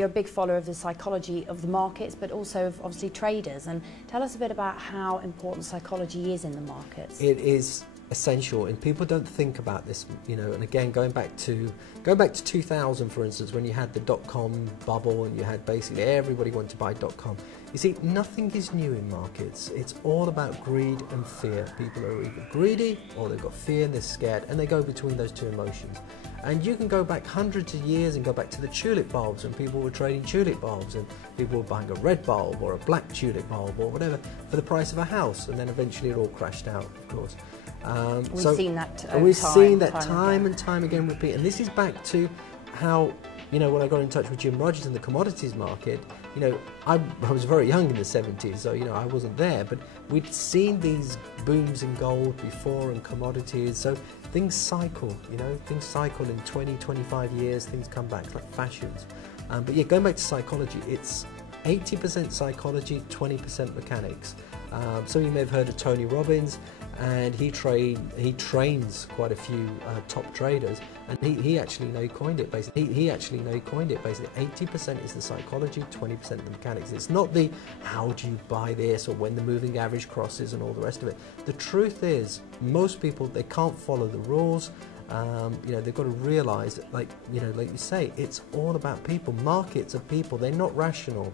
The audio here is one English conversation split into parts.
you're a big follower of the psychology of the markets, but also of obviously traders. And tell us a bit about how important psychology is in the markets. It is essential, and people don't think about this, you know. And again, going back to 2000, for instance, when you had the dot-com bubble and you had basically everybody wanted to buy dot-com. You see, nothing is new in markets. It's all about greed and fear. People are either greedy or they've got fear and they're scared, and they go between those two emotions. And you can go back hundreds of years and go back to the tulip bulbs, and people were trading tulip bulbs, and people were buying a red bulb or a black tulip bulb or whatever for the price of a house, and then eventually it all crashed out, of course. We've seen that time and time again repeat. And this is back to how, you know, when I got in touch with Jim Rogers in the commodities market, you know, I was very young in the 70s, so, you know, I wasn't there, but we'd seen these booms in gold before and commodities, so things cycle, you know, things cycle in 20, 25 years, things come back, it's like fashions. But yeah, going back to psychology, it's 80% psychology, 20% mechanics. Some of you may have heard of Tony Robbins, and he trains quite a few top traders, and he actually, you know, he coined it basically. He actually, you know, he coined it basically. 80% is the psychology, 20% the mechanics. It's not the how do you buy this or when the moving average crosses and all the rest of it. The truth is, most people, they can't follow the rules. You know, they've got to realise that, like, you know, like you say, it's all about people. Markets are people. They're not rational.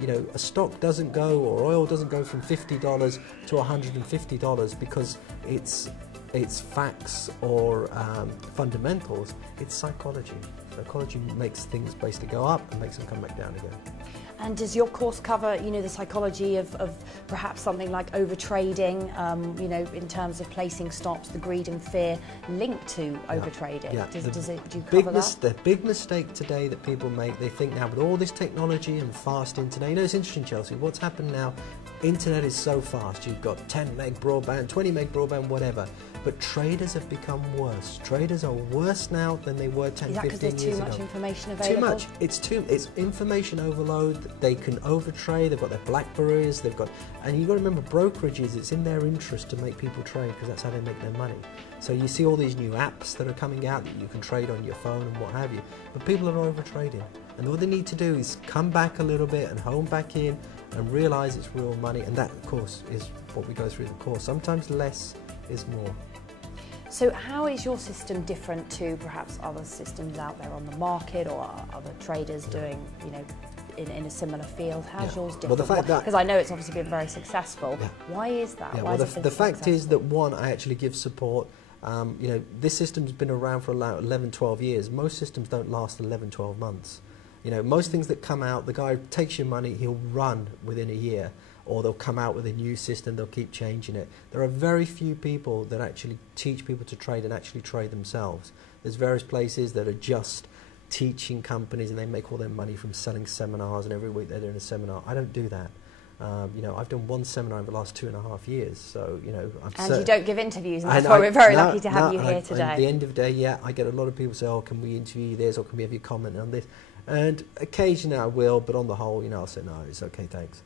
You know, a stock doesn't go, or oil doesn't go from $50 to $150 because it's facts or fundamentals. It's psychology. Psychology makes things basically go up and makes them come back down again. And does your course cover, you know, the psychology of perhaps something like overtrading, you know, in terms of placing stops, the greed and fear linked to overtrading? Yeah. Do you cover that? The big mistake today that people make, they think now with all this technology and fast internet, you know, it's interesting, Chelsea, what's happened now, internet is so fast, you've got 10 meg broadband, 20 meg broadband, whatever, but traders have become worse. Traders are worse now than they were 10, 15 years ago. Is that because there's too much information available? Too much. It's information overload. They can overtrade. They've got their blackberries. They've got, and you've got to remember, brokerages, it's in their interest to make people trade because that's how they make their money. So you see all these new apps that are coming out that you can trade on your phone and what have you, but people are overtrading. And what they need to do is come back a little bit and hone back in and realise it's real money, and that, of course, is what we go through the course. Sometimes less is more. So how is your system different to perhaps other systems out there on the market or other traders doing, you know, in a similar field? How's yours different? Well, the fact that, because I know it's obviously been very successful. Why is that? Yeah, Why well, the fact is that, one, I actually give support. You know, this system's been around for 11, 12 years. Most systems don't last 11, 12 months. You know, most things that come out, the guy takes your money, he'll run within a year. Or they'll come out with a new system, they'll keep changing it. There are very few people that actually teach people to trade and actually trade themselves. There's various places that are just teaching companies and they make all their money from selling seminars, and every week they're doing a seminar. I don't do that. You know, I've done one seminar in the last 2.5 years, so, you know... And you don't give interviews, and that's why we're very lucky to have you here today. At the end of the day, yeah, I get a lot of people say, oh, can we interview this, or can we have you comment on this? And occasionally I will, but on the whole, you know, I'll say, no, it's okay, thanks.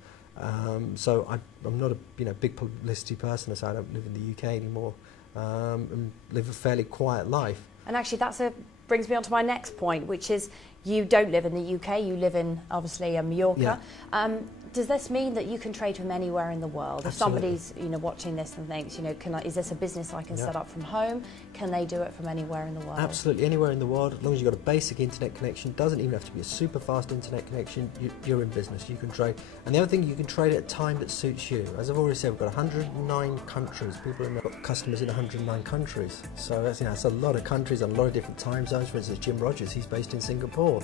So I'm not a big publicity person, so I don't live in the UK anymore, and live a fairly quiet life. And actually brings me on to my next point, which is you don't live in the UK, you live in, obviously, Mallorca. Yeah. Does this mean that you can trade from anywhere in the world? Absolutely. If somebody's, you know, watching this and thinks, you know, is this a business I can set up from home? Can they do it from anywhere in the world? Absolutely, anywhere in the world, as long as you've got a basic internet connection. Doesn't even have to be a super fast internet connection. You're in business, you can trade. And the other thing, you can trade at a time that suits you. As I've already said, we've got 109 countries. People have got customers in 109 countries. So that's, you know, that's a lot of countries and a lot of different time zones. For instance, Jim Rogers, he's based in Singapore,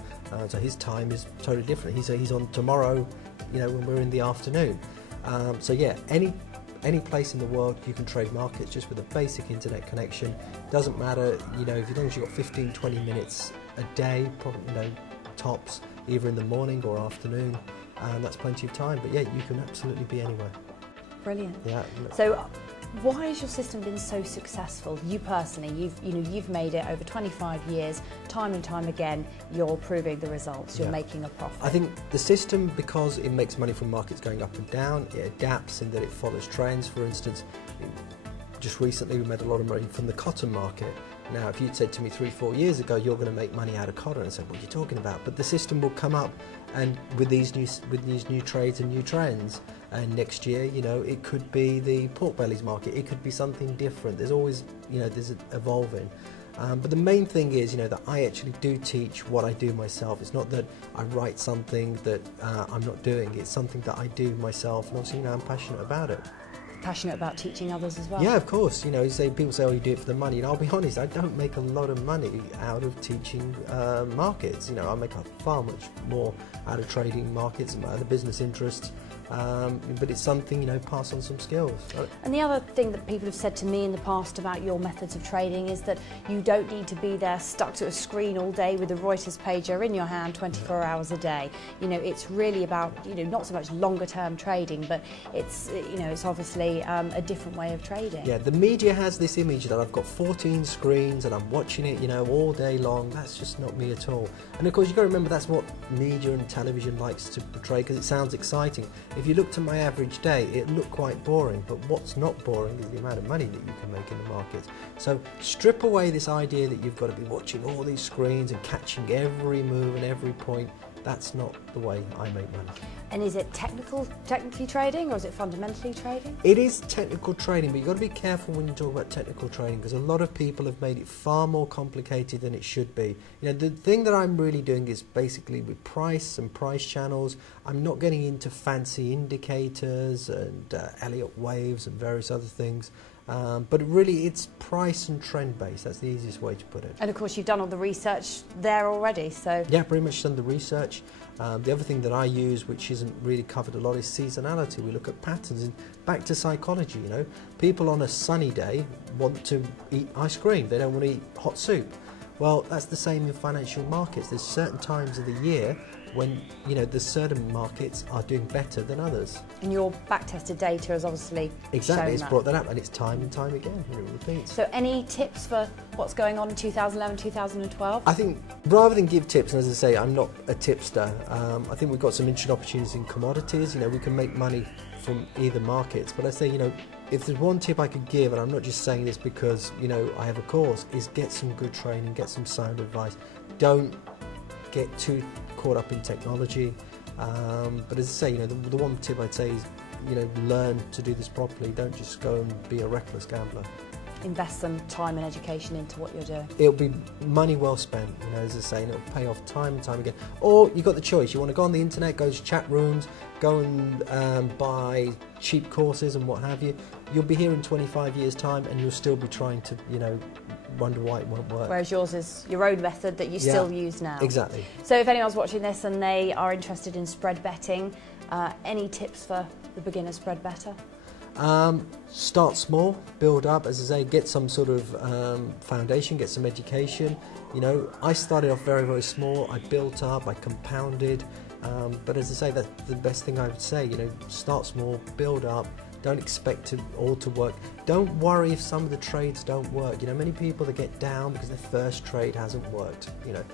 so his time is totally different. He's on tomorrow, you know, when we're in the afternoon. So yeah, any place in the world you can trade markets just with a basic internet connection. Doesn't matter, you know, as long as you've got 15-20 minutes a day, probably, you know, tops, either in the morning or afternoon, that's plenty of time. But yeah, you can absolutely be anywhere. Brilliant. Yeah. So why has your system been so successful? You personally, you've made it over 25 years, time and time again, you're proving the results, you're making a profit. I think the system, because it makes money from markets going up and down, it adapts in that it follows trends. For instance, just recently we made a lot of money from the cotton market, Now, if you'd said to me 3-4 years ago, you're going to make money out of cotton, I said, what are you talking about? But the system will come up, and with these new trades and new trends, and next year, you know, it could be the pork bellies market, it could be something different. There's always, you know, there's evolving. But the main thing is, you know, that I actually do teach what I do myself. It's not that I write something that I'm not doing. It's something that I do myself, and obviously, you know, I'm passionate about it. Passionate about teaching others as well? Yeah, of course. You know, people say, oh, you do it for the money. And I'll be honest, I don't make a lot of money out of teaching markets. You know, I make far much more out of trading markets and other business interests. But it's something, you know, pass on some skills. And the other thing that people have said to me in the past about your methods of trading is that you don't need to be there stuck to a screen all day with a Reuters pager in your hand 24 hours a day. You know, it's really about, you know, not so much longer term trading, but it's, you know, it's obviously a different way of trading. Yeah, the media has this image that I've got 14 screens and I'm watching it, you know, all day long. That's just not me at all. And of course, you've got to remember that's what media and television likes to portray, because it sounds exciting. If you look to my average day, it looked quite boring, but what's not boring is the amount of money that you can make in the markets. So strip away this idea that you've got to be watching all these screens and catching every move and every point. That's not the way I make money. And is it technically trading, or is it fundamentally trading? It is technical trading, but you've got to be careful when you talk about technical trading, because a lot of people have made it far more complicated than it should be. You know, the thing that I'm really doing is basically with price and price channels. I'm not getting into fancy indicators and Elliott waves and various other things. But really it's price and trend based. That's the easiest way to put it. And of course you've done all the research there already, so... Yeah, pretty much done the research. The other thing that I use, which isn't really covered a lot, is seasonality. We look at patterns, and back to psychology, you know. People on a sunny day want to eat ice cream. They don't want to eat hot soup. Well, that's the same in financial markets. There's certain times of the year when, you know, there's certain markets are doing better than others. And your back-tested data has obviously exactly, shown brought that up, and it's time and time again, and it repeats. So any tips for what's going on in 2011, 2012? I think rather than give tips, and as I say, I'm not a tipster, I think we've got some interesting opportunities in commodities. You know, we can make money from either markets, but I say, you know, if there's one tip I could give, and I'm not just saying this because, you know, I have a course, is get some good training, get some sound advice. Don't get too caught up in technology, but as I say, you know, the one tip I'd say is, you know, learn to do this properly. Don't just go and be a reckless gambler. Invest some time and education into what you're doing. It'll be money well spent, you know, as I say, and it'll pay off time and time again. Or you've got the choice. You want to go on the internet, go to chat rooms, go and buy cheap courses and what have you. You'll be here in 25 years' time, and you'll still be trying to, you know, wonder why it won't work. Whereas yours is your own method that you still use now. Exactly. So if anyone's watching this and they are interested in spread betting, any tips for the beginner spread better? Start small, build up. As I say, get some sort of foundation, get some education. You know, I started off very, very small. I built up, I compounded. But as I say, that's the best thing I would say. You know, start small, build up. Don't expect it all to work. Don't worry if some of the trades don't work. You know, many people that get down because their first trade hasn't worked. You know,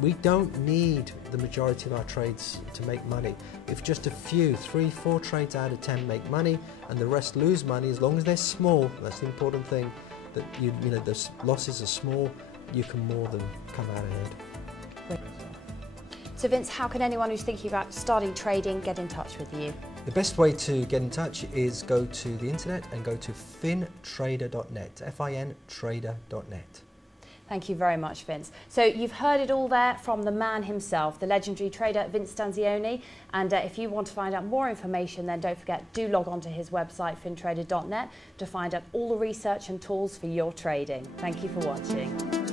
we don't need the majority of our trades to make money. If just a few, 3-4 trades out of 10 make money and the rest lose money, as long as they're small, that's the important thing, that you know, the losses are small, you can more than come out ahead. Great. So Vince, how can anyone who's thinking about starting trading get in touch with you? The best way to get in touch is go to the internet and go to fintrader.net, fintrader.net. Thank you very much, Vince. So you've heard it all there from the man himself, the legendary trader Vince Stanzione. And if you want to find out more information, then don't forget, do log on to his website, fintrader.net, to find out all the research and tools for your trading. Thank you for watching.